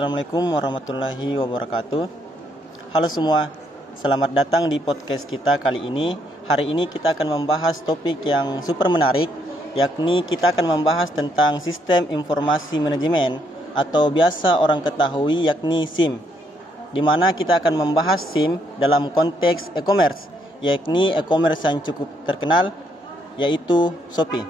Assalamualaikum warahmatullahi wabarakatuh. Halo semua, selamat datang di podcast kita kali ini. Hari ini kita akan membahas topik yang super menarik, yakni kita akan membahas tentang sistem informasi manajemen atau biasa orang ketahui yakni SIM. Di mana kita akan membahas SIM dalam konteks e-commerce, yakni e-commerce yang cukup terkenal, yaitu Shopee.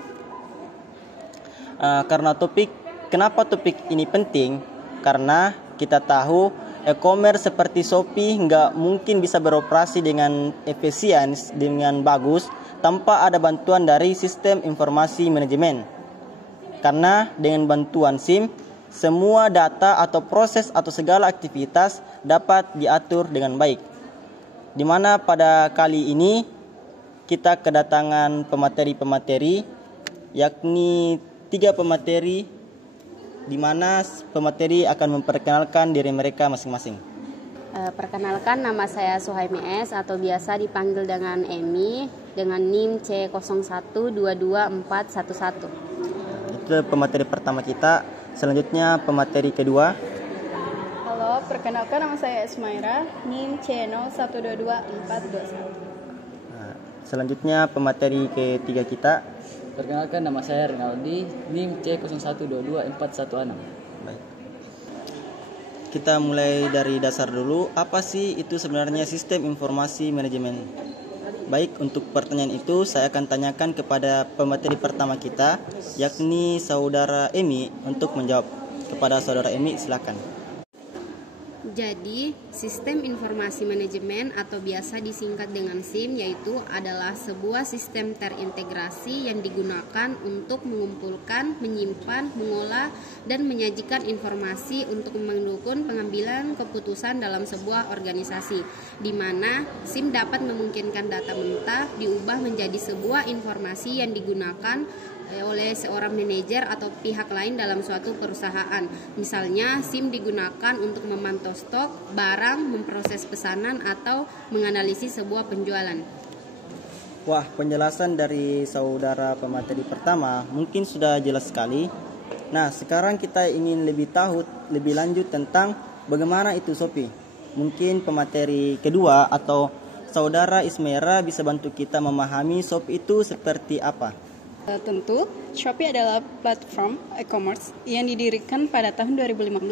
Kenapa topik ini penting? Karena kita tahu e-commerce seperti Shopee nggak mungkin bisa beroperasi dengan efisien, dengan bagus, tanpa ada bantuan dari sistem informasi manajemen. Karena dengan bantuan SIM, semua data atau proses atau segala aktivitas dapat diatur dengan baik. Di mana pada kali ini kita kedatangan pemateri, yakni 3 pemateri, di mana pemateri akan memperkenalkan diri mereka masing-masing. Perkenalkan, nama saya Suhaimi S atau biasa dipanggil dengan Emi dengan NIM C01224411. Itu pemateri pertama kita. Selanjutnya pemateri kedua. Halo, perkenalkan nama saya Esmaira, NIM C01224421. Selanjutnya pemateri ketiga kita. Perkenalkan, nama saya Rinaldi, NIM C01224116. Baik. Kita mulai dari dasar dulu. Apa sih itu sebenarnya sistem informasi manajemen? Baik, untuk pertanyaan itu saya akan tanyakan kepada pemateri pertama kita, yakni saudara Emi untuk menjawab. Kepada saudara Emi, silakan. Jadi, sistem informasi manajemen atau biasa disingkat dengan SIM yaitu adalah sebuah sistem terintegrasi yang digunakan untuk mengumpulkan, menyimpan, mengolah, dan menyajikan informasi untuk mendukung pengambilan keputusan dalam sebuah organisasi, di mana SIM dapat memungkinkan data mentah diubah menjadi sebuah informasi yang digunakan oleh seorang manajer atau pihak lain dalam suatu perusahaan. Misalnya, SIM digunakan untuk memantau stok, barang, memproses pesanan, atau menganalisis sebuah penjualan. Wah, penjelasan dari saudara pemateri pertama mungkin sudah jelas sekali. Nah, sekarang kita ingin lebih tahu lebih lanjut tentang bagaimana itu Shopee. Mungkin pemateri kedua atau saudara Ismaira bisa bantu kita memahami Shopee itu seperti apa. Tentu, Shopee adalah platform e-commerce yang didirikan pada tahun 2015.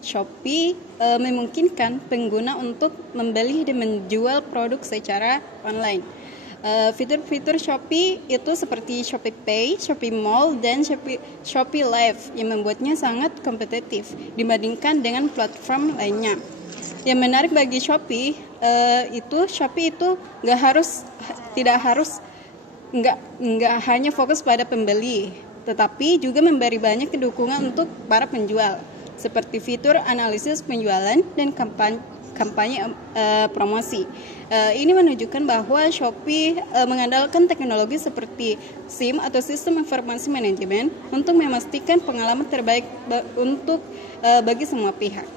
Shopee memungkinkan pengguna untuk membeli dan menjual produk secara online. Fitur-fitur Shopee itu seperti Shopee Pay, Shopee Mall, dan Shopee Live yang membuatnya sangat kompetitif dibandingkan dengan platform lainnya. Yang menarik bagi Shopee itu nggak hanya fokus pada pembeli, tetapi juga memberi banyak dukungan untuk para penjual, seperti fitur analisis penjualan dan kampanye promosi. Ini menunjukkan bahwa Shopee mengandalkan teknologi seperti SIM atau Sistem Informasi Manajemen untuk memastikan pengalaman terbaik bagi semua pihak.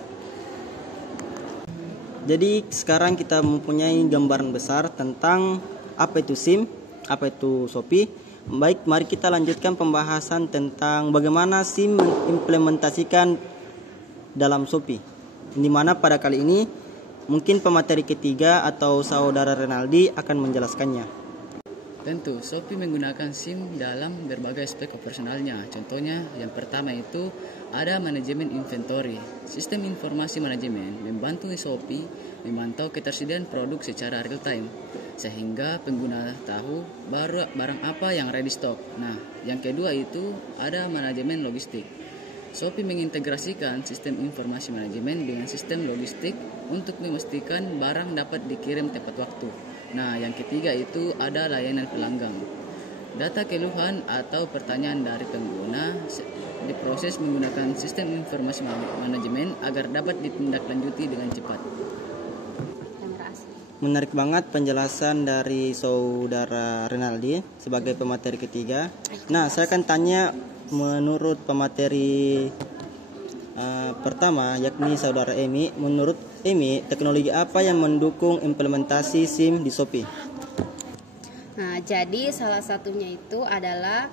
Jadi sekarang kita mempunyai gambaran besar tentang apa itu SIM, apa itu Shopee. Baik, mari kita lanjutkan pembahasan tentang bagaimana SIM mengimplementasikan dalam Shopee. Di mana pada kali ini mungkin pemateri ketiga atau saudara Renaldi akan menjelaskannya. Tentu, Shopee menggunakan SIM dalam berbagai aspek operasionalnya. Contohnya, yang pertama itu ada manajemen inventory. Sistem informasi manajemen membantu Shopee memantau ketersediaan produk secara real time, sehingga pengguna tahu barang apa yang ready stock. Nah, yang kedua itu ada manajemen logistik. Shopee mengintegrasikan sistem informasi manajemen dengan sistem logistik untuk memastikan barang dapat dikirim tepat waktu. Nah, yang ketiga itu ada layanan pelanggan. Data keluhan atau pertanyaan dari pengguna diproses menggunakan sistem informasi manajemen agar dapat ditindaklanjuti dengan cepat. Menarik banget penjelasan dari saudara Renaldi sebagai pemateri ketiga. Nah, saya akan tanya menurut pemateri pertama, yakni saudara Emi. Menurut Emi, teknologi apa yang mendukung implementasi SIM di Shopee? Nah, jadi salah satunya itu adalah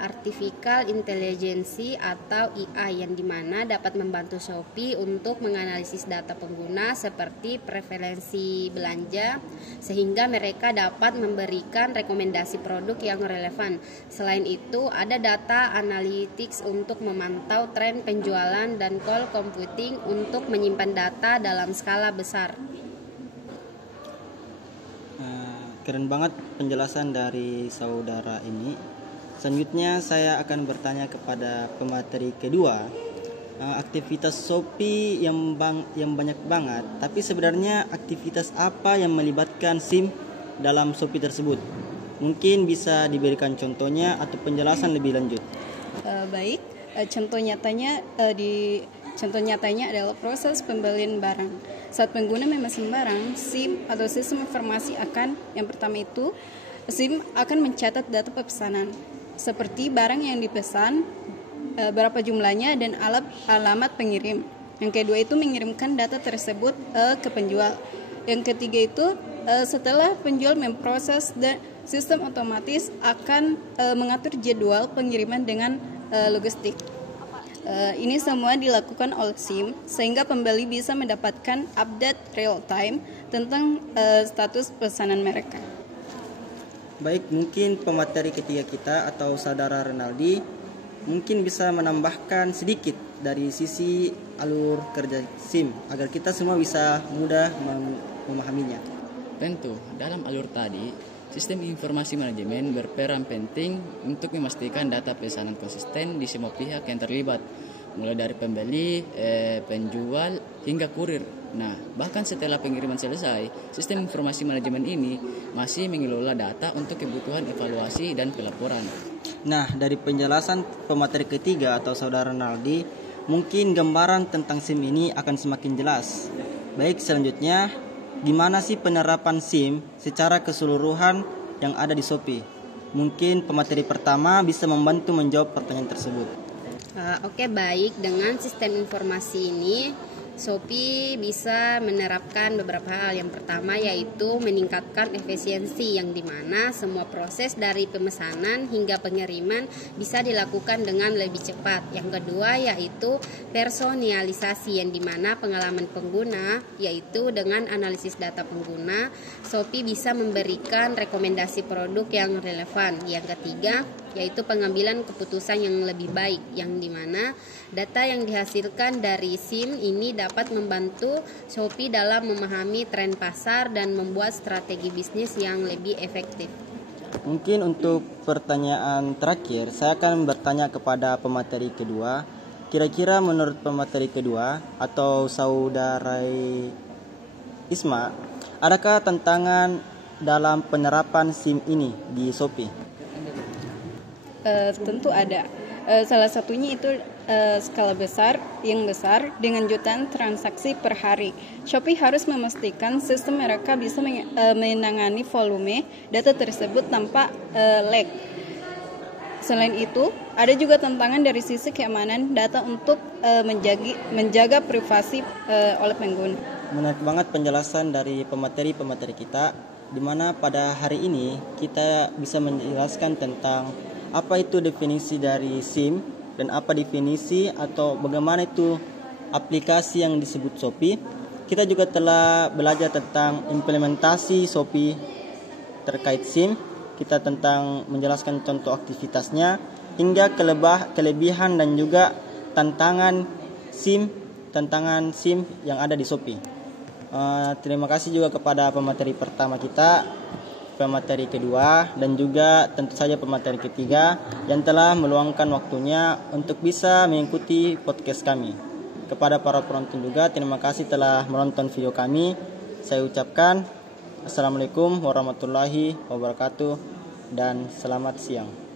Artificial Intelligence atau AI, yang dimana dapat membantu Shopee untuk menganalisis data pengguna seperti preferensi belanja sehingga mereka dapat memberikan rekomendasi produk yang relevan. Selain itu, ada data analytics untuk memantau tren penjualan dan cloud computing untuk menyimpan data dalam skala besar. Keren banget penjelasan dari saudara ini. Selanjutnya saya akan bertanya kepada pemateri kedua. Aktivitas Shopee yang banyak banget, tapi sebenarnya aktivitas apa yang melibatkan SIM dalam Shopee tersebut? Mungkin bisa diberikan contohnya atau penjelasan lebih lanjut. Baik, contoh nyatanya adalah proses pembelian barang. Saat pengguna memesan barang, SIM atau sistem informasi yang pertama itu SIM akan mencatat data pesanan seperti barang yang dipesan, berapa jumlahnya, dan alamat pengirim. Yang kedua itu mengirimkan data tersebut ke penjual. Yang ketiga itu setelah penjual memproses, dan sistem otomatis akan mengatur jadwal pengiriman dengan logistik. Ini semua dilakukan oleh SIM sehingga pembeli bisa mendapatkan update real time tentang status pesanan mereka. Baik, mungkin pemateri ketiga kita atau saudara Renaldi mungkin bisa menambahkan sedikit dari sisi alur kerja SIM agar kita semua bisa mudah memahaminya. Tentu, dalam alur tadi, sistem informasi manajemen berperan penting untuk memastikan data pesanan konsisten di semua pihak yang terlibat, mulai dari pembeli, penjual, hingga kurir. Nah, bahkan setelah pengiriman selesai, sistem informasi manajemen ini masih mengelola data untuk kebutuhan evaluasi dan pelaporan. Nah, dari penjelasan pemateri ketiga atau saudara Naldi, mungkin gambaran tentang SIM ini akan semakin jelas. Baik, selanjutnya, gimana sih penerapan SIM secara keseluruhan yang ada di Shopee? Mungkin pemateri pertama bisa membantu menjawab pertanyaan tersebut. Oke, baik. Dengan sistem informasi ini, Shopee bisa menerapkan beberapa hal. Yang pertama yaitu meningkatkan efisiensi, yang dimana semua proses dari pemesanan hingga pengiriman bisa dilakukan dengan lebih cepat. Yang kedua yaitu personalisasi, yang dimana pengalaman pengguna, yaitu dengan analisis data pengguna, Shopee bisa memberikan rekomendasi produk yang relevan. Yang ketiga yaitu pengambilan keputusan yang lebih baik, yang dimana data yang dihasilkan dari SIM ini dapat membantu Shopee dalam memahami tren pasar dan membuat strategi bisnis yang lebih efektif. Mungkin untuk pertanyaan terakhir, saya akan bertanya kepada pemateri kedua. Kira-kira menurut pemateri kedua atau saudara Isma, adakah tantangan dalam penerapan SIM ini di Shopee? Tentu ada. Salah satunya itu skala besar dengan jutaan transaksi per hari. Shopee harus memastikan sistem mereka bisa menangani volume data tersebut tanpa lag. Selain itu, ada juga tantangan dari sisi keamanan data untuk menjaga privasi oleh pengguna. Menarik banget penjelasan dari pemateri-pemateri kita, di mana pada hari ini kita bisa menjelaskan tentang apa itu definisi dari SIM dan apa definisi atau bagaimana itu aplikasi yang disebut Shopee. Kita juga telah belajar tentang implementasi Shopee terkait SIM. Kita tentang menjelaskan contoh aktivitasnya hingga kelebihan dan juga tantangan SIM yang ada di Shopee. Terima kasih juga kepada pemateri pertama kita, pemateri kedua, dan juga tentu saja pemateri ketiga yang telah meluangkan waktunya untuk bisa mengikuti podcast kami. Kepada para penonton juga, terima kasih telah menonton video kami. Saya ucapkan Assalamualaikum warahmatullahi wabarakatuh dan selamat siang.